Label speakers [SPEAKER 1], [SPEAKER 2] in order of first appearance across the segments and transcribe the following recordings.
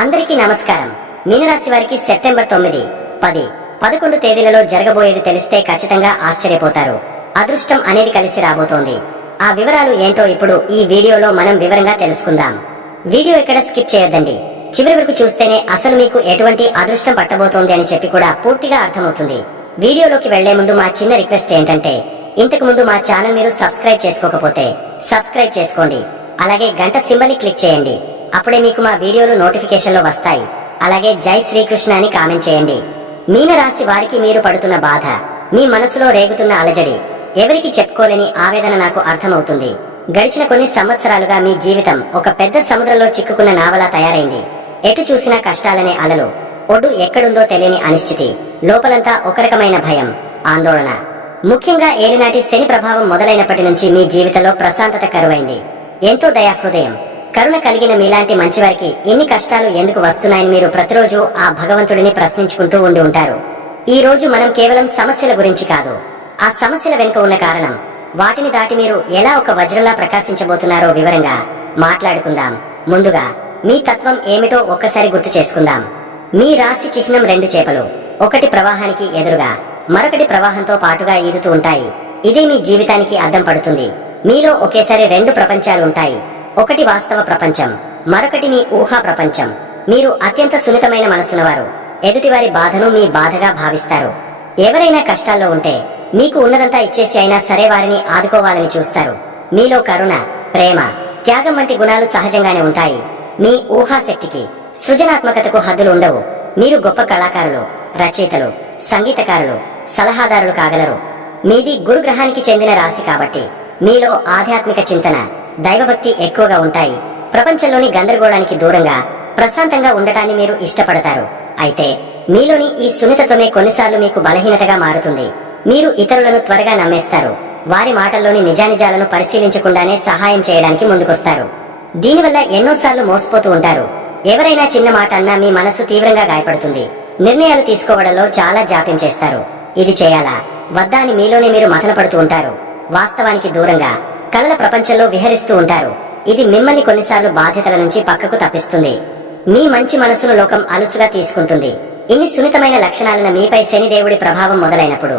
[SPEAKER 1] అందరికీ నమస్కారం. మీనరాశి వారికి సెప్టెంబర్ తొమ్మిది పది పదకొండు తేదీలలో జరగబోయేది తెలిస్తే ఖచ్చితంగా ఆశ్చర్యపోతారు. అదృష్టం అనేది కలిసి రాబోతోంది. ఆ వివరాలు ఏంటో ఇప్పుడు ఈ వీడియోలో మనం వివరంగా తెలుసుకుందాం. వీడియో ఇక్కడ స్కిప్ చేయొద్దండి. చివరి వరకు చూస్తేనే అసలు మీకు ఎటువంటి అదృష్టం పట్టబోతోంది అని చెప్పి కూడా పూర్తిగా అర్థమవుతుంది. వీడియోలోకి వెళ్ళే ముందు మా చిన్న రిక్వెస్ట్ ఏంటంటే ఇంతకు ముందు మా ఛానల్ మీరు సబ్స్క్రైబ్ చేసుకోకపోతే సబ్స్క్రైబ్ చేసుకోండి. అలాగే గంట సింబల్ క్లిక్ చేయండి. అప్పుడే మీకు మా వీడియోలు నోటిఫికేషన్లో వస్తాయి. అలాగే జై శ్రీకృష్ణ అని కామెంట్ చేయండి. మీన రాశి వారికి మీరు పడుతున్న బాధ మీ మనసులో రేగుతున్న అలజడి ఎవరికి చెప్పుకోలేని ఆవేదన నాకు అర్థమవుతుంది. గడిచిన కొన్ని సంవత్సరాలుగా మీ జీవితం ఒక పెద్ద సముద్రంలో చిక్కుకున్న నావలా తయారైంది. ఎటు చూసినా కష్టాలనే అలలు ఒడ్డు ఎక్కడుందో తెలియని అనిశ్చితి లోపలంతా ఒక రకమైన భయం ఆందోళన. ముఖ్యంగా ఏలినాటి శని ప్రభావం మొదలైనప్పటి నుంచి మీ జీవితంలో ప్రశాంతత కరువైంది. ఎంతో దయాహృదయం. కరుణ కలిగిన మీలాంటి మంచివారికి ఎన్ని కష్టాలు ఎందుకు వస్తున్నాయని మీరు ప్రతిరోజు ఆ భగవంతుడిని ప్రశ్నించుకుంటూ ఉండి ఉంటారు. ఈ రోజు మనం కేవలం సమస్యల గురించి కాదు ఆ సమస్యల వెనుక ఉన్న కారణం. వాటిని దాటి మీరు ఎలా ఒక వజ్రంలా ప్రకాశించబోతున్నారో వివరంగా మాట్లాడుకుందాం. ముందుగా మీ తత్వం ఏమిటో ఒక్కసారి గుర్తు చేసుకుందాం. మీ రాశి చిహ్నం రెండు చేపలు. ఒకటి ప్రవాహానికి ఎదురుగా మరొకటి ప్రవాహంతో పాటుగా ఈదుతూ ఉంటాయి. ఇది మీ జీవితానికి అద్దం పడుతుంది. మీలో ఒకేసారి రెండు ప్రపంచాలు ఉంటాయి. ఒకటి వాస్తవ ప్రపంచం మరొకటి మీ ఊహా ప్రపంచం. మీరు అత్యంత సున్నితమైన మనసున్నవారు ఎదుటివారి బాధను మీ బాధగా భావిస్తారు. ఎవరైనా కష్టాల్లో ఉంటే మీకు ఉన్నదంతా ఇచ్చేసి అయినా సరే వారిని ఆదుకోవాలని చూస్తారు. మీలో కరుణ ప్రేమ త్యాగం వంటి గుణాలు సహజంగానే ఉంటాయి. మీ ఊహాశక్తికి సృజనాత్మకతకు హద్దులు ఉండవు. మీరు గొప్ప కళాకారులు రచయితలు సంగీతకారులు సలహాదారులు కాగలరు. మీది గురుగ్రహానికి చెందిన రాశి కాబట్టి మీలో ఆధ్యాత్మిక చింతన దైవభక్తి ఎక్కువగా ఉంటాయి. ప్రపంచంలోని గందరగోళానికి దూరంగా ప్రశాంతంగా ఉండటాన్ని మీరు ఇష్టపడతారు. అయితే మీలోని ఈ సున్నితత్వమే కొన్నిసార్లు మీకు బలహీనతగా మారుతుంది. మీరు ఇతరులను త్వరగా నమ్మేస్తారు. వారి మాటల్లోని నిజానిజాలను పరిశీలించకుండానే సహాయం చేయడానికి ముందుకొస్తారు. దీనివల్ల ఎన్నోసార్లు మోసపోతూ ఉంటారు. ఎవరైనా చిన్న మాట అన్నా మీ మనసు తీవ్రంగా గాయపడుతుంది. నిర్ణయాలు తీసుకోవడంలో చాలా జాప్యం చేస్తారు. ఇది చేయాలా? వద్దా అని మీలోనే మీరు మథనపడుతూ ఉంటారు. వాస్తవానికి దూరంగా కళల ప్రపంచంలో విహరిస్తూ ఉంటారు. ఇది మిమ్మల్ని కొన్నిసార్లు బాధ్యతల నుంచి పక్కకు తప్పిస్తుంది. మీ మంచి మనసును లోకం అలుసుగా తీసుకుంటుంది. ఇన్ని సున్నితమైన లక్షణాలను మీపై శనిదేవుడి ప్రభావం మొదలైనప్పుడు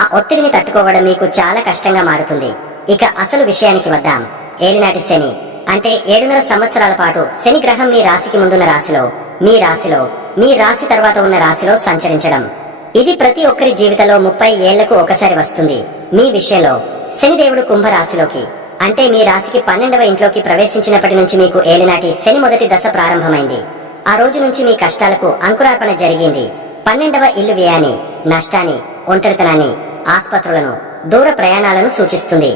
[SPEAKER 1] ఆ ఒత్తిడిని తట్టుకోవడం మీకు చాలా కష్టంగా మారుతుంది. ఇక అసలు విషయానికి వద్దాం. ఏలినాటి శని అంటే ఏడున్నర సంవత్సరాల పాటు శని గ్రహం మీ రాశికి ముందున్న రాశిలో మీ రాశిలో మీ రాశి తర్వాత ఉన్న రాశిలో సంచరించడం. ఇది ప్రతి ఒక్కరి జీవితంలో ముప్పై ఏళ్ళకు ఒకసారి వస్తుంది. మీ విషయంలో శనిదేవుడు కుంభరాశిలోకి అంటే మీ రాశికి పన్నెండవ ఇంట్లోకి ప్రవేశించినప్పటి నుంచి మీకు ఏలినాటి శని మొదటి దశ ప్రారంభమైంది. ఆ రోజు నుంచి మీ కష్టాలకు అంకురార్పణ జరిగింది. పన్నెండవ ఇల్లు వ్యయాన్ని నష్టాన్ని ఒంటరితనాన్ని ఆసుపత్రులను దూర ప్రయాణాలను సూచిస్తుంది.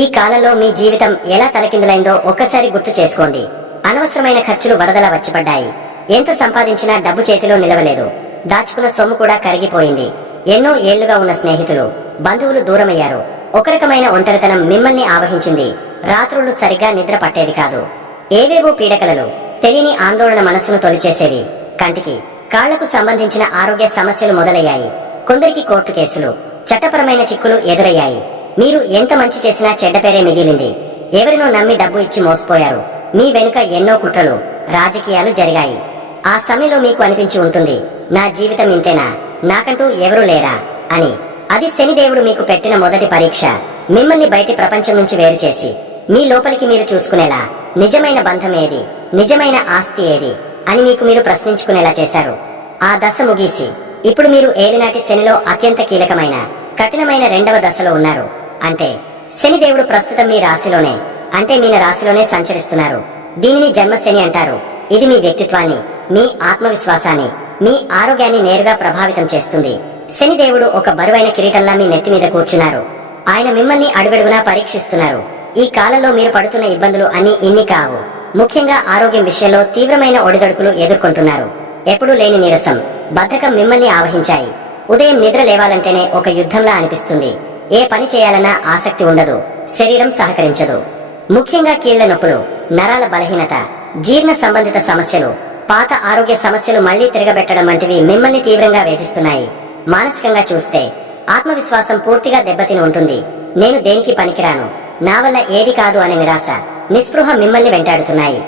[SPEAKER 1] ఈ కాలంలో మీ జీవితం ఎలా తలకిందులైందో ఒక్కసారి గుర్తు చేసుకోండి. అనవసరమైన ఖర్చులు వరదలా వచ్చిపడ్డాయి. ఎంత సంపాదించినా డబ్బు చేతిలో నిలవలేదు. దాచుకున్న సొమ్ము కూడా కరిగిపోయింది. ఎన్నో ఏళ్ళుగా ఉన్న స్నేహితులు బంధువులు దూరమయ్యారు. ఒక రకమైన ఒంటరితనం మిమ్మల్ని ఆవహించింది. రాత్రులు సరిగా నిద్ర పట్టేది కాదు. ఏవేవో పీడకలలు తెలియని ఆందోళన మనస్సును తొలిచేసేవి. కంటికి కాళ్ళకు సంబంధించిన ఆరోగ్య సమస్యలు మొదలయ్యాయి. కొందరికి కోర్టు కేసులు చట్టపరమైన చిక్కులు ఎదురయ్యాయి. మీరు ఎంత మంచి చేసినా చెడ్డ పేరే మిగిలింది. ఎవరినో నమ్మి డబ్బు ఇచ్చి మోసపోయారు. మీ వెనుక ఎన్నో కుట్రలు రాజకీయాలు జరిగాయి. ఆ సమయంలో మీకు అనిపించి ఉంటుంది నా జీవితం ఇంతేనా? నాకంటూ ఎవరూ లేరా? అని. అది శనిదేవుడు మీకు పెట్టిన మొదటి పరీక్ష. మిమ్మల్ని బయటి ప్రపంచం నుంచి వేరు చేసి మీ లోపలికి మీరు చూసుకునేలా నిజమైన బంధం ఏది నిజమైన ఆస్తి ఏది అని మీకు మీరు ప్రశ్నించుకునేలా చేశారు. ఆ దశ ముగిసి ఇప్పుడు మీరు ఏలినాటి శనిలో అత్యంత కీలకమైన కఠినమైన రెండవ దశలో ఉన్నారు. అంటే శనిదేవుడు ప్రస్తుతం మీ రాశిలోనే అంటే మీన రాశిలోనే సంచరిస్తున్నారు. దీనిని జన్మశని అంటారు. ఇది మీ వ్యక్తిత్వాన్ని మీ ఆత్మవిశ్వాసాన్ని మీ ఆరోగ్యాన్ని నేరుగా ప్రభావితం చేస్తుంది. శనిదేవుడు ఒక బరువైన కిరీటంలా మీ నెత్తి మీద కూర్చున్నారు. ఆయన మిమ్మల్ని అడుగడుగునా పరీక్షిస్తున్నారు. ఈ కాలంలో మీరు పడుతున్న ఇబ్బందులు అన్ని ఇన్ని కావు. ముఖ్యంగా ఆరోగ్యం విషయంలో తీవ్రమైన ఒడిదొడుకులు ఎదుర్కొంటున్నారు. ఎప్పుడూ లేని నీరసం బద్ధకం మిమ్మల్ని ఆవహించాయి. ఉదయం నిద్ర లేవాలంటేనే ఒక యుద్ధంలా అనిపిస్తుంది. ఏ పని చేయాలన్నా ఆసక్తి ఉండదు శరీరం సహకరించదు. ముఖ్యంగా కీళ్ళ నొప్పులు నరాల బలహీనత జీర్ణ సంబంధిత సమస్యలు పాత ఆరోగ్య సమస్యలు మళ్ళీ తిరగబెట్టడం వంటివి మిమ్మల్ని తీవ్రంగా వేధిస్తున్నాయి. మానసికంగా చూస్తే ఆత్మవిశ్వాసం పూర్తిగా దెబ్బతిని ఉంటుంది. నేను దేనికి పనికిరాను? నా వల్ల ఏది కాదు అనే నిరాశ నిస్పృహ మిమ్మల్ని వెంటాడుతున్నాయి.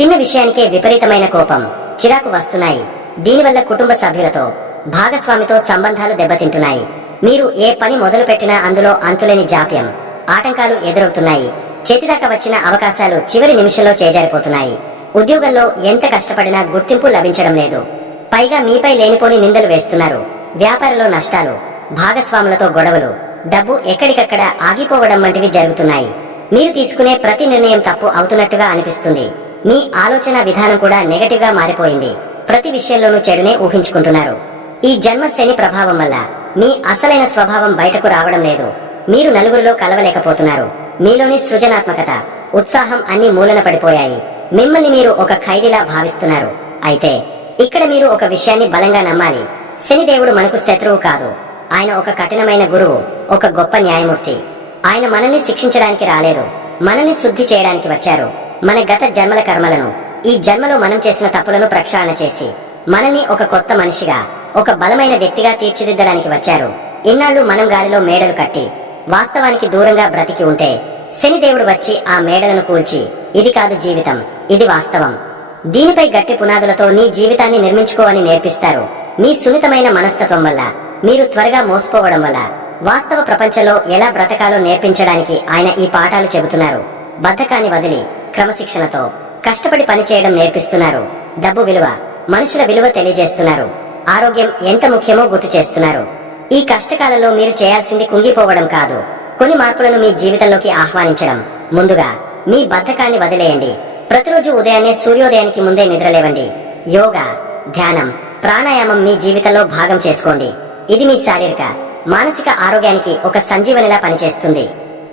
[SPEAKER 1] చిన్న విషయానికే విపరీతమైన కోపం చిరాకు వస్తున్నాయి. దీనివల్ల కుటుంబ సభ్యులతో భాగస్వామితో సంబంధాలు దెబ్బతింటున్నాయి. మీరు ఏ పని మొదలు పెట్టినా అందులో అంతులేని జాప్యం ఆటంకాలు ఎదురవుతున్నాయి. చేతిదాకా వచ్చిన అవకాశాలు చివరి నిమిషంలో చేజారిపోతున్నాయి. ఉద్యోగంలో ఎంత కష్టపడినా గుర్తింపు లభించడం లేదు. పైగా మీపై లేనిపోని నిందలు వేస్తున్నారు. వ్యాపారంలో నష్టాలు భాగస్వాములతో గొడవలు డబ్బు ఎక్కడికక్కడ ఆగిపోవడం వంటివి జరుగుతున్నాయి. మీరు తీసుకునే ప్రతి నిర్ణయం తప్పు అవుతున్నట్టుగా అనిపిస్తుంది. మీ ఆలోచన విధానం కూడా నెగటివ్గా మారిపోయింది. ప్రతి విషయంలోనూ చెడునే ఊహించుకుంటున్నారు. ఈ జన్మశని ప్రభావం వల్ల మీ అసలైన స్వభావం బయటకు రావడం లేదు. మీరు నలుగురిలో కలవలేకపోతున్నారు. మీలోని సృజనాత్మకత ఉత్సాహం అన్ని మూలన పడిపోయాయి. మిమ్మల్ని మీరు ఒక ఖైదీలా భావిస్తున్నారు. అయితే ఇక్కడ మీరు ఒక విషయాన్ని బలంగా నమ్మాలి. శనిదేవుడు మనకు శత్రువు కాదు. ఆయన ఒక కఠినమైన గురువు ఒక గొప్ప న్యాయమూర్తి. ఆయన మనల్ని శిక్షించడానికి రాలేదు. మనల్ని శుద్ధి చేయడానికి వచ్చారు. మన గత జన్మల కర్మలను ఈ జన్మలో మనం చేసిన తప్పులను ప్రక్షాళన చేసి మనల్ని ఒక కొత్త మనిషిగా ఒక బలమైన వ్యక్తిగా తీర్చిదిద్దడానికి వచ్చారు. ఇన్నాళ్ళు మనం గాలిలో మేడలు కట్టి వాస్తవానికి దూరంగా బ్రతికి ఉంటే శనిదేవుడు వచ్చి ఆ మేడలను కూల్చి ఇది కాదు జీవితం ఇది వాస్తవం. దీనిపై గట్టి పునాదులతో నీ జీవితాన్ని నిర్మించుకోవని నేర్పిస్తారు. మీ సున్నితమైన మనస్తత్వం వల్ల మీరు త్వరగా మోసపోవడం వల్ల వాస్తవ ప్రపంచంలో ఎలా బ్రతకాలో నేర్పించడానికి ఆయన ఈ పాఠాలు చెబుతున్నారు. బద్ధకాన్ని వదిలి క్రమశిక్షణతో కష్టపడి పనిచేయడం నేర్పిస్తున్నారు. డబ్బు విలువ మనుషుల విలువ తెలియజేస్తున్నారు. ఆరోగ్యం ఎంత ముఖ్యమో గుర్తు చేస్తున్నారు. ఈ కష్టకాలంలో మీరు చేయాల్సింది కుంగిపోవడం కాదు. కొన్ని మార్పులను మీ జీవితంలోకి ఆహ్వానించడం. ముందుగా మీ బద్ధకాన్ని వదిలేయండి. ప్రతిరోజు ఉదయాన్నే సూర్యోదయానికి ముందే నిద్రలేవండి. యోగా ధ్యానం ప్రాణాయామం మీ జీవితంలో భాగం చేసుకోండి. ఇది మీ శారీరక మానసిక ఆరోగ్యానికి ఒక సంజీవనిలా పనిచేస్తుంది.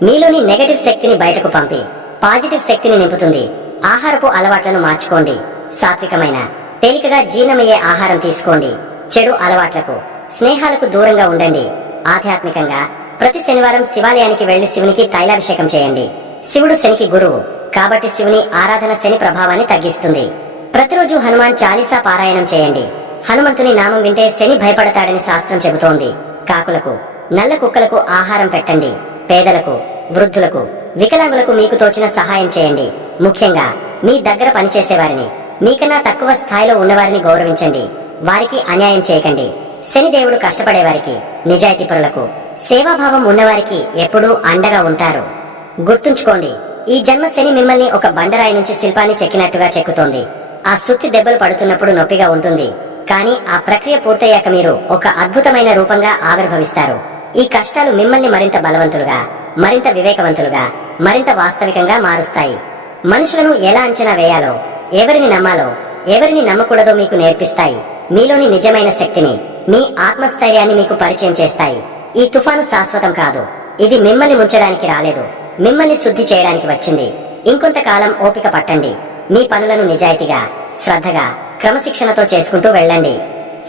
[SPEAKER 1] మీలోని నెగటివ్ శక్తిని బయటకు పంపి పాజిటివ్ శక్తిని నింపుతుంది. ఆహారపు అలవాట్లను మార్చుకోండి. సాత్వికమైన తేలికగా జీర్ణమయ్యే ఆహారం తీసుకోండి. చెడు అలవాట్లకు స్నేహాలకు దూరంగా ఉండండి. ఆధ్యాత్మికంగా ప్రతి శనివారం శివాలయానికి వెళ్ళి శివునికి తైలాభిషేకం చేయండి. శివుడు శనికి గురువు కాబట్టి శివుని ఆరాధన శని ప్రభావాన్ని తగ్గిస్తుంది. ప్రతిరోజు హనుమాన్ చాలీసా పారాయణం చేయండి. హనుమంతుని నామం వింటే శని భయపడతాడని శాస్త్రం చెబుతోంది. కాకులకు నల్ల కుక్కలకు ఆహారం పెట్టండి. పేదలకు వృద్ధులకు వికలాంగులకు మీకు తోచిన సహాయం చేయండి. ముఖ్యంగా మీ దగ్గర పనిచేసేవారిని మీకన్నా తక్కువ స్థాయిలో ఉన్నవారిని గౌరవించండి. వారికి అన్యాయం చేయకండి. శనిదేవుడు కష్టపడేవారికి నిజాయితీపరులకు సేవాభావం ఉన్నవారికి ఎప్పుడూ అండగా ఉంటారు. గుర్తుంచుకోండి ఈ జన్మ శని మిమ్మల్ని ఒక బండరాయి నుంచి శిల్పాన్ని చెక్కినట్టుగా చెక్కుతోంది. ఆ సుత్తి దెబ్బలు పడుతున్నప్పుడు నొప్పిగా ఉంటుంది. కానీ ఆ ప్రక్రియ పూర్తయ్యాక మీరు ఒక అద్భుతమైన రూపంగా ఆవిర్భవిస్తారు. ఈ కష్టాలు మిమ్మల్ని మరింత బలవంతులుగా మరింత వివేకవంతులుగా మరింత వాస్తవికంగా మారుస్తాయి. మనుషులను ఎలా అంచనా వేయాలో ఎవరిని నమ్మాలో ఎవరిని నమ్మకూడదో మీకు నేర్పిస్తాయి. మీలోని నిజమైన శక్తిని మీ ఆత్మస్థైర్యాన్ని మీకు పరిచయం చేస్తాయి. ఈ తుఫాను శాశ్వతం కాదు. ఇది మిమ్మల్ని ముంచడానికి రాలేదు. మిమ్మల్ని శుద్ధి చేయడానికి వచ్చింది. ఇంకొంతకాలం ఓపిక పట్టండి. మీ పనులను నిజాయితీగా శ్రద్ధగా క్రమశిక్షణతో చేసుకుంటూ వెళ్ళండి.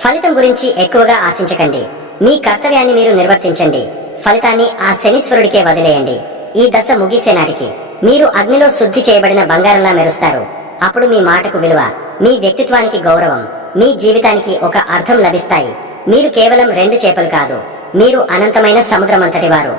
[SPEAKER 1] ఫలితం గురించి ఎక్కువగా ఆశించకండి. మీ కర్తవ్యాన్ని మీరు నిర్వర్తించండి. ఫలితాన్ని ఆ శనీశ్వరుడికే వదిలేయండి. ఈ దశ ముగిసే నాటికి మీరు అగ్నిలో శుద్ధి చేయబడిన బంగారంలా మెరుస్తారు. అప్పుడు మీ మాటకు విలువ మీ వ్యక్తిత్వానికి గౌరవం మీ జీవితానికి ఒక అర్థం లభిస్తాయి. మీరు కేవలం రెండు చేపలు కాదు మీరు అనంతమైన సముద్రమంతటి వారు.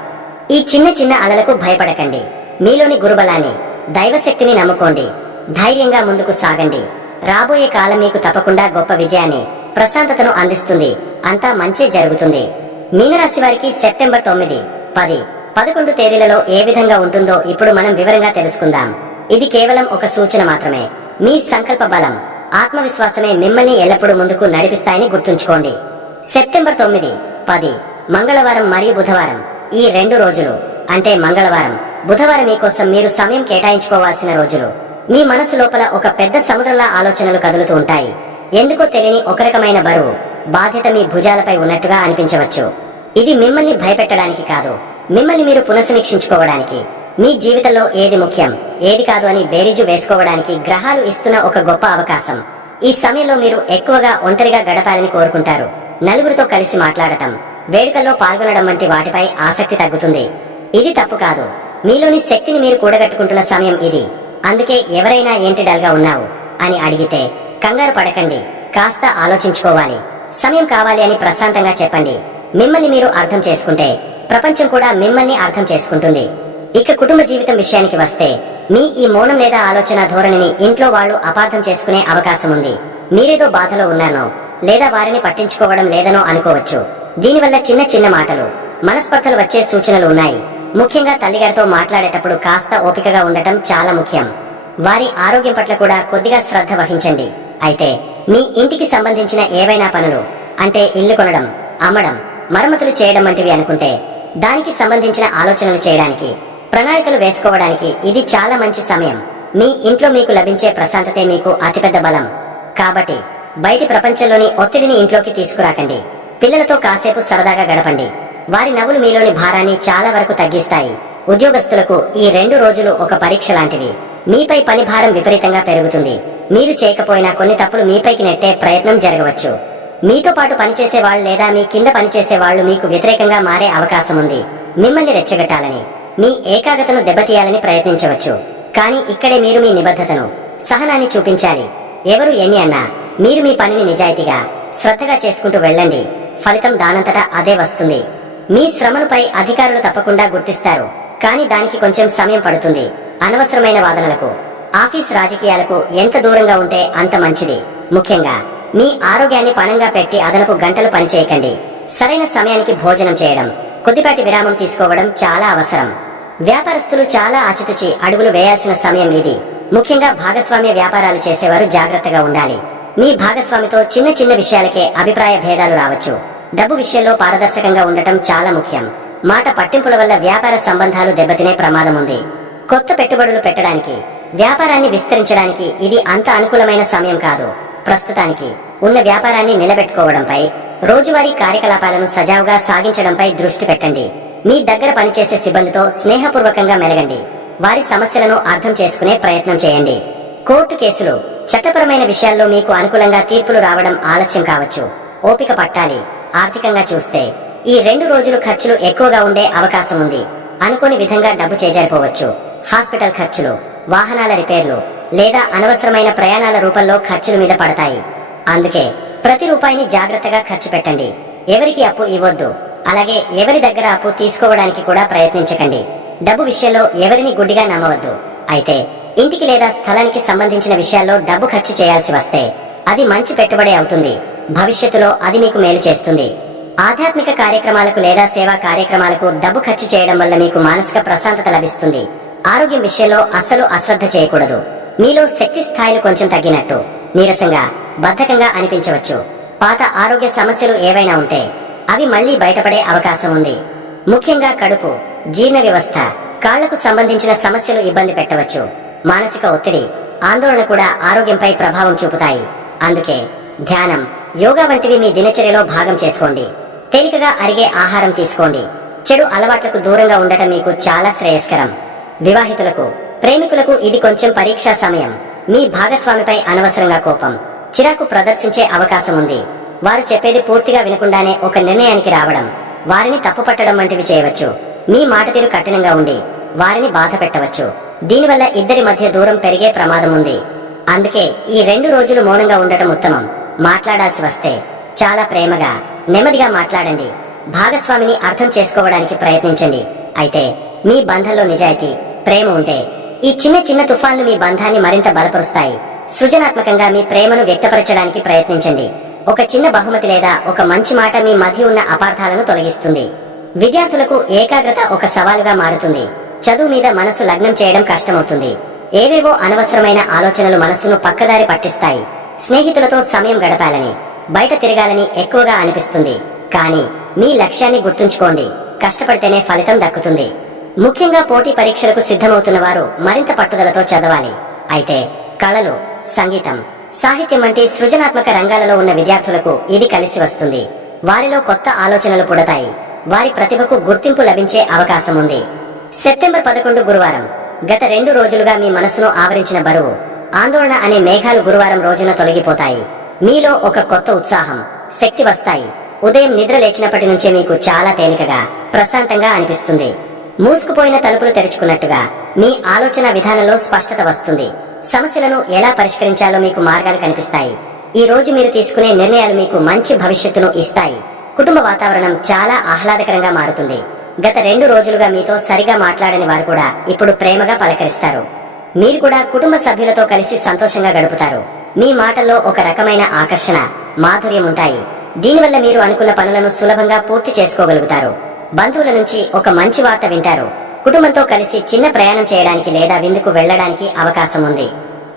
[SPEAKER 1] ఈ చిన్న చిన్న అలలకు భయపడకండి. మీలోని గురుబలాన్ని దైవశక్తిని నమ్ముకోండి. ధైర్యంగా ముందుకు సాగండి. రాబోయే కాలం మీకు తప్పకుండా గొప్ప విజయాన్ని ప్రశాంతతను అందిస్తుంది. అంతా మంచి జరుగుతుంది. మీనరాశి వారికి సెప్టెంబర్ తొమ్మిది పది పదకొండు తేదీలలో ఏ విధంగా ఉంటుందో ఇప్పుడు మనం వివరంగా తెలుసుకుందాం. ఇది కేవలం ఒక సూచన మాత్రమే. మీ సంకల్ప బలం ఆత్మవిశ్వాసమే మిమ్మల్ని ఎల్లప్పుడూ ముందుకు నడిపిస్తాయని గుర్తుంచుకోండి. సెప్టెంబర్ తొమ్మిది పది మంగళవారం మరియు బుధవారం. ఈ రెండు రోజులు అంటే మంగళవారం బుధవారం మీకోసం మీరు సమయం కేటాయించుకోవాల్సిన రోజులు. మీ మనసు లోపల ఒక పెద్ద సముద్రంలా ఆలోచనలు కదులుతూ ఉంటాయి. ఎందుకో తెలియని ఒక రకమైన బరువు బాధ్యత మీ భుజాలపై ఉన్నట్టుగా అనిపించవచ్చు. ఇది మిమ్మల్ని భయపెట్టడానికి కాదు మిమ్మల్ని మీరు పునఃసమీక్షించుకోవడానికి. మీ జీవితంలో ఏది ముఖ్యం ఏది కాదు అని బేరీజు వేసుకోవడానికి గ్రహాలు ఇస్తున్న ఒక గొప్ప అవకాశం. ఈ సమయంలో మీరు ఎక్కువగా ఒంటరిగా గడపాలని కోరుకుంటారు. నలుగురితో కలిసి మాట్లాడటం వేడుకల్లో పాల్గొనడం వంటి వాటిపై ఆసక్తి తగ్గుతుంది. ఇది తప్పు కాదు. మీలోని శక్తిని మీరు కూడగట్టుకుంటున్న సమయం ఇది. అందుకే ఎవరైనా ఏంటి డల్గా ఉన్నావు అని అడిగితే కంగారు పడకండి కాస్త ఆలోచించుకోవాలి. సమయం కావాలి అని ప్రశాంతంగా చెప్పండి. మిమ్మల్ని మీరు అర్థం చేసుకుంటే ప్రపంచం కూడా మిమ్మల్ని అర్థం చేసుకుంటుంది. ఇక కుటుంబ జీవితం విషయానికి వస్తే మీ ఈ మౌనం లేదా ఆలోచన ధోరణిని ఇంట్లో వాళ్ళు అపార్థం చేసుకునే అవకాశం ఉంది. మీరేదో బాధలో ఉన్నానో లేదా వారిని పట్టించుకోవడం లేదనో అనుకోవచ్చు. దీనివల్ల చిన్న చిన్న మాటలు మనస్పర్ధలు వచ్చే సూచనలు ఉన్నాయి. ముఖ్యంగా తల్లిగారితో మాట్లాడేటప్పుడు కాస్త ఓపికగా ఉండటం చాలా ముఖ్యం. వారి ఆరోగ్యం పట్ల కూడా కొద్దిగా శ్రద్ధ వహించండి. అయితే మీ ఇంటికి సంబంధించిన ఏవైనా పనులు అంటే ఇల్లు కొనడం అమ్మడం మరమ్మతులు చేయడం వంటివి అనుకుంటే దానికి సంబంధించిన ఆలోచనలు చేయడానికి ప్రణాళికలు వేసుకోవడానికి ఇది చాలా మంచి సమయం. మీ ఇంట్లో మీకు లభించే ప్రశాంతతే మీకు అతిపెద్ద బలం. కాబట్టి బయటి ప్రపంచంలోని ఒత్తిడిని ఇంట్లోకి తీసుకురాకండి. పిల్లలతో కాసేపు సరదాగా గడపండి. వారి నవ్వులు మీలోని భారాన్ని చాలా వరకు తగ్గిస్తాయి. ఉద్యోగస్తులకు ఈ రెండు రోజులు ఒక పరీక్ష లాంటివి. మీపై పని భారం విపరీతంగా పెరుగుతుంది. మీరు చేయకపోయినా కొన్ని తప్పులు మీపైకి నెట్టే ప్రయత్నం జరగవచ్చు. మీతో పాటు పనిచేసే వాళ్ళు లేదా మీ కింద పనిచేసే వాళ్ళు మీకు వ్యతిరేకంగా మారే అవకాశం ఉంది. మిమ్మల్ని రెచ్చగొట్టాలని మీ ఏకాగ్రతను దెబ్బతీయాలని ప్రయత్నించవచ్చు. కానీ ఇక్కడే మీరు మీ నిబద్ధతను సహనాన్ని చూపించాలి. ఎవరు ఎన్ని అన్నా మీరు మీ పనిని నిజాయితీగా శ్రద్ధగా చేసుకుంటూ వెళ్ళండి. ఫలితం దానంతటా అదే వస్తుంది. మీ శ్రమనుపై అధికారులు తప్పకుండా గుర్తిస్తారు. కానీ దానికి కొంచెం సమయం పడుతుంది. అనవసరమైన వాదనలకు ఆఫీస్ రాజకీయాలకు ఎంత దూరంగా ఉంటే అంత మంచిది. ముఖ్యంగా మీ ఆరోగ్యాన్ని పణంగా పెట్టి అదనపు గంటలు పనిచేయకండి. సరైన సమయానికి భోజనం చేయడం కొద్దిపాటి విరామం తీసుకోవడం చాలా అవసరం. వ్యాపారస్తులు చాలా ఆచితుచి అడుగులు వేయాల్సిన సమయం ఇది. ముఖ్యంగా భాగస్వామ్య వ్యాపారాలు చేసేవారు జాగ్రత్తగా ఉండాలి. మీ భాగస్వామితో చిన్న చిన్న విషయాలకే అభిప్రాయ భేదాలు రావచ్చు. డబ్బు విషయంలో పారదర్శకంగా ఉండటం చాలా ముఖ్యం. మాట పట్టింపుల వల్ల వ్యాపార సంబంధాలు దెబ్బతినే ప్రమాదం ఉంది. కొత్త పెట్టుబడులు పెట్టడానికి వ్యాపారాన్ని విస్తరించడానికి ఇది అంత అనుకూలమైన సమయం కాదు. ప్రస్తుతానికి ఉన్న వ్యాపారాన్ని నిలబెట్టుకోవడంపై రోజువారీ కార్యకలాపాలను సజావుగా సాగించడంపై దృష్టి పెట్టండి. మీ దగ్గర పనిచేసే సిబ్బందితో స్నేహపూర్వకంగా మెలగండి. వారి సమస్యలను అర్థం చేసుకునే ప్రయత్నం చేయండి. కోర్టు కేసులు చట్టపరమైన విషయాల్లో మీకు అనుకూలంగా తీర్పులు రావడం ఆలస్యం కావచ్చు. ఓపిక పట్టాలి. ఆర్థికంగా చూస్తే ఈ రెండు రోజులు ఖర్చులు ఎక్కువగా ఉండే అవకాశం ఉంది. అనుకోని విధంగా డబ్బు చేజారిపోవచ్చు. హాస్పిటల్ ఖర్చులు వాహనాల రిపేర్లు లేదా అనవసరమైన ప్రయాణాల రూపంలో ఖర్చుల మీద పడతాయి. అందుకే ప్రతి రూపాయిని జాగ్రత్తగా ఖర్చు పెట్టండి. ఎవరికి అప్పు ఇవ్వొద్దు. అలాగే ఎవరి దగ్గర అప్పు తీసుకోవడానికి కూడా ప్రయత్నించకండి. డబ్బు విషయంలో ఎవరిని గుడ్డిగా నమ్మవద్దు. అయితే ఇంటికి లేదా స్థలానికి సంబంధించిన విషయాల్లో డబ్బు ఖర్చు చేయాల్సి వస్తే అది మంచి పెట్టుబడి అవుతుంది. భవిష్యత్తులో అది మీకు మేలు చేస్తుంది. ఆధ్యాత్మిక కార్యక్రమాలకు లేదా సేవా కార్యక్రమాలకు డబ్బు ఖర్చు చేయడం వల్ల మీకు మానసిక ప్రశాంతత లభిస్తుంది. ఆరోగ్యం విషయంలో అస్సలు అశ్రద్ధ చేయకూడదు. మీలో శక్తి స్థాయిలు కొంచెం తగ్గినట్టు నీరసంగా బద్ధకంగా అనిపించవచ్చు. పాత ఆరోగ్య సమస్యలు ఏవైనా ఉంటే అవి మళ్ళీ బయటపడే అవకాశం ఉంది. ముఖ్యంగా కడుపు జీర్ణ వ్యవస్థ కాళ్ళకు సంబంధించిన సమస్యలు ఇబ్బంది పెట్టవచ్చు. మానసిక ఒత్తిడి ఆందోళన కూడా ఆరోగ్యంపై ప్రభావం చూపుతాయి. అందుకే ధ్యానం యోగా వంటివి మీ దినచర్యలో భాగం చేసుకోండి. తేలికగా అరిగే ఆహారం తీసుకోండి. చెడు అలవాట్లకు దూరంగా ఉండటం మీకు చాలా శ్రేయస్కరం. వివాహితులకు ప్రేమికులకు ఇది కొంచెం పరీక్షా సమయం. మీ భాగస్వామిపై అనవసరంగా కోపం. చిరాకు ప్రదర్శించే అవకాశం ఉంది. వారు చెప్పేది పూర్తిగా వినకుండానే ఒక నిర్ణయానికి రావడం. వారిని తప్పుపట్టడం వంటివి చేయవచ్చు. మీ మాట తీరు కఠినంగా ఉండి వారిని బాధ పెట్టవచ్చు. దీనివల్ల ఇద్దరి మధ్య దూరం పెరిగే ప్రమాదం ఉంది. అందుకే ఈ రెండు రోజులు మౌనంగా ఉండటం ఉత్తమం. మాట్లాడాల్సి వస్తే చాలా ప్రేమగా నెమ్మదిగా మాట్లాడండి. భాగస్వామిని అర్థం చేసుకోవడానికి ప్రయత్నించండి. అయితే మీ బంధంలో నిజాయితీ ప్రేమ ఉంటే ఈ చిన్న చిన్న తుఫాన్లు మీ బంధాన్ని మరింత బలపరుస్తాయి. సృజనాత్మకంగా మీ ప్రేమను వ్యక్తపరచడానికి ప్రయత్నించండి. ఒక చిన్న బహుమతి లేదా ఒక మంచి మాట మీ మధ్య ఉన్న అపార్థాలను తొలగిస్తుంది. విద్యార్థులకు ఏకాగ్రత ఒక సవాలుగా మారుతుంది. చదువు మీద మనసు లగ్నం చేయడం కష్టమవుతుంది. ఏవేవో అనవసరమైన ఆలోచనలు మనస్సును పక్కదారి పట్టిస్తాయి. స్నేహితులతో సమయం గడపాలని బయట తిరగాలని ఎక్కువగా అనిపిస్తుంది. కానీ మీ లక్ష్యాన్ని గుర్తుంచుకోండి. కష్టపడితేనే ఫలితం దక్కుతుంది. ముఖ్యంగా పోటీ పరీక్షలకు సిద్ధమవుతున్న వారు మరింత పట్టుదలతో చదవాలి. అయితే కళలు సంగీతం సాహిత్యం వంటి సృజనాత్మక రంగాలలో ఉన్న విద్యార్థులకు ఇది కలిసి వస్తుంది. వారిలో కొత్త ఆలోచనలు పుడతాయి. వారి ప్రతిభకు గుర్తింపు లభించే అవకాశం ఉంది. సెప్టెంబర్ పదకొండు గురువారం. గత రెండు రోజులుగా మీ మనసును ఆవరించిన బరువు. ఆందోళన అనే మేఘాలు గురువారం రోజున తొలగిపోతాయి. మీలో ఒక కొత్త ఉత్సాహం శక్తి వస్తాయి. ఉదయం నిద్ర లేచినప్పటి నుంచే మీకు చాలా తేలికగా ప్రశాంతంగా అనిపిస్తుంది. మూసుకుపోయిన తలుపులు తెరుచుకున్నట్టుగా మీ ఆలోచన విధానంలో స్పష్టత వస్తుంది. సమస్యలను ఎలా పరిష్కరించాలో మీకు మార్గాలు కనిపిస్తాయి. ఈ రోజు మీరు తీసుకునే నిర్ణయాలు మీకు మంచి భవిష్యత్తును ఇస్తాయి. కుటుంబ వాతావరణం చాలా ఆహ్లాదకరంగా మారుతుంది. గత రెండు రోజులుగా మీతో సరిగా మాట్లాడని వారు కూడా ఇప్పుడు ప్రేమగా పలకరిస్తారు. మీరు కూడా కుటుంబ సభ్యులతో కలిసి సంతోషంగా గడుపుతారు. మీ మాటల్లో ఒక రకమైన ఆకర్షణ మాధుర్యం ఉంటాయి. దీనివల్ల మీరు అనుకున్న పనులను సులభంగా పూర్తి చేసుకోగలుగుతారు. బంధువుల నుంచి ఒక మంచి వార్త వింటారు. కుటుంబంతో కలిసి చిన్న ప్రయాణం చేయడానికి లేదా విందుకు వెళ్ళడానికి అవకాశం ఉంది.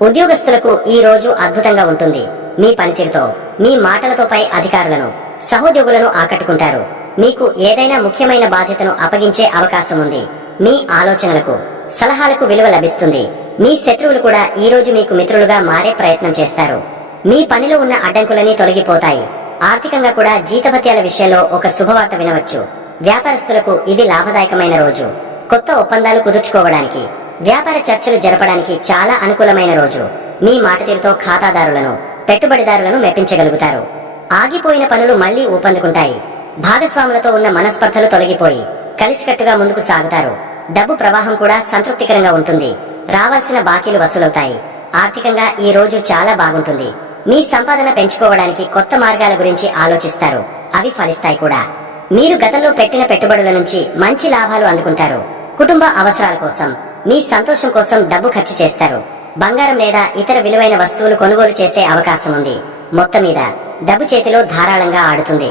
[SPEAKER 1] ఉద్యోగస్తులకు ఈ రోజు అద్భుతంగా ఉంటుంది. మీ పనితీరుతో మీ మాటలతో పై అధికారులను సహోద్యోగులను ఆకట్టుకుంటారు. మీకు ఏదైనా ముఖ్యమైన బాధ్యతను అప్పగించే అవకాశం ఉంది. మీ ఆలోచనలకు సలహాలకు విలువ లభిస్తుంది. మీ శత్రువులు కూడా ఈ రోజు మీకు మిత్రులుగా మారే ప్రయత్నం చేస్తారు. మీ పనిలో ఉన్న అడ్డంకులన్నీ తొలగిపోతాయి. ఆర్థికంగా కూడా జీతభత్యాల విషయంలో ఒక శుభవార్త వినవచ్చు. వ్యాపారస్తులకు ఇది లాభదాయకమైన రోజు. కొత్త ఒప్పందాలు కుదుర్చుకోవడానికి వ్యాపార చర్చలు జరపడానికి చాలా అనుకూలమైన రోజు. మీ మాట తీరుతో ఖాతాదారులను పెట్టుబడిదారులను మెప్పించగలుగుతారు. ఆగిపోయిన పనులు మళ్ళీ ఊపందుకుంటాయి. భాగస్వాములతో ఉన్న మనస్పర్ధలు తొలగిపోయి కలిసికట్టుగా ముందుకు సాగుతారు. డబ్బు ప్రవాహం కూడా సంతృప్తికరంగా ఉంటుంది. రావాల్సిన బాకీలు వసూలవుతాయి. ఆర్థికంగా ఈ రోజు చాలా బాగుంటుంది. మీ సంపాదన పెంచుకోవడానికి కొత్త మార్గాల గురించి ఆలోచిస్తారు. అవి ఫలిస్తాయి కూడా. మీరు గతంలో పెట్టిన పెట్టుబడుల నుంచి మంచి లాభాలు అందుకుంటారు. కుటుంబ అవసరాల కోసం మీ సంతోషం కోసం డబ్బు ఖర్చు చేస్తారు. బంగారం లేదా ఇతర విలువైన వస్తువులు కొనుగోలు చేసే అవకాశం ఉంది. మొత్తం మీద డబ్బు చేతిలో ధారాళంగా ఆడుతుంది.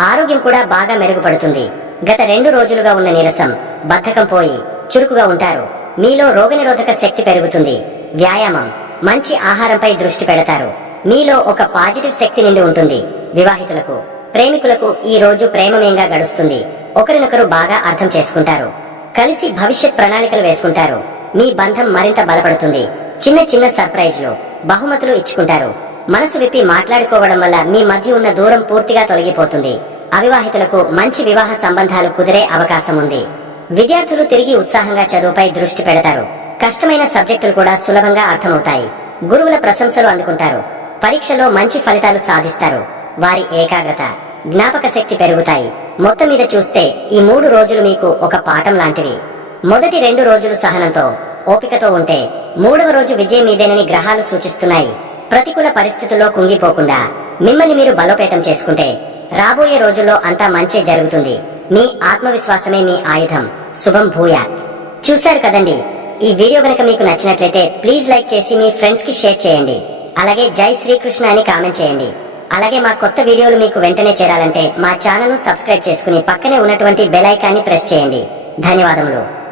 [SPEAKER 1] ఆరోగ్యం కూడా బాగా మెరుగుపడుతుంది. గత రెండు రోజులుగా ఉన్న నీరసం బద్ధకం పోయి చురుకుగా ఉంటారు. మీలో రోగనిరోధక శక్తి పెరుగుతుంది. వ్యాయామం. మంచి ఆహారంపై దృష్టి పెడతారు. మీలో ఒక పాజిటివ్ శక్తి నిండి ఉంటుంది. వివాహితులకు ప్రేమికులకు ఈ రోజు ప్రేమమయంగా గడుస్తుంది. ఒకరినొకరు బాగా అర్థం చేసుకుంటారు. కలిసి భవిష్యత్ ప్రణాళికలు వేసుకుంటారు. మీ బంధం మరింత బలపడుతుంది. చిన్న చిన్న సర్ప్రైజ్లు బహుమతులు ఇచ్చుకుంటారు. మనసు విప్పి మాట్లాడుకోవడం వల్ల మీ మధ్య ఉన్న దూరం పూర్తిగా తొలగిపోతుంది. అవివాహితులకు మంచి వివాహ సంబంధాలు కుదిరే అవకాశం ఉంది విద్యార్థులు తిరిగి ఉత్సాహంగా చదువుపై దృష్టి పెడతారు. కష్టమైన సబ్జెక్టులు కూడా సులభంగా అర్థమవుతాయి. గురువుల ప్రశంసలు అందుకుంటారు. పరీక్షలో మంచి ఫలితాలు సాధిస్తారు. వారి ఏకాగ్రత జ్ఞాపక శక్తి పెరుగుతాయి. మొత్తం మీద చూస్తే ఈ మూడు రోజులు మీకు ఒక పాఠం లాంటివి. మొదటి రెండు రోజులు సహనంతో ఓపికతో ఉంటే మూడవ రోజు విజయం మీదేనని గ్రహాలు సూచిస్తున్నాయి. ప్రతికూల పరిస్థితుల్లో కుంగిపోకుండా మిమ్మల్ని మీరు బలోపేతం చేసుకుంటే రాబోయే రోజుల్లో అంతా మంచే జరుగుతుంది. మీ ఆత్మవిశ్వాసమే మీ ఆయుధం. శుభం భూయాత్. చూశారు కదండి? ఈ వీడియో కనుక మీకు నచ్చినట్లయితే ప్లీజ్ లైక్ చేసి మీ ఫ్రెండ్స్కి షేర్ చేయండి. అలాగే జై శ్రీకృష్ణ అని కామెంట్ చేయండి. అలాగే మా కొత్త వీడియోలు మీకు వెంటనే చేరాలంటే మా ఛానల్ను సబ్స్క్రైబ్ చేసుకుని పక్కనే ఉన్నటువంటి బెల్ ఐకాన్ని ప్రెస్ చేయండి. ధన్యవాదములు.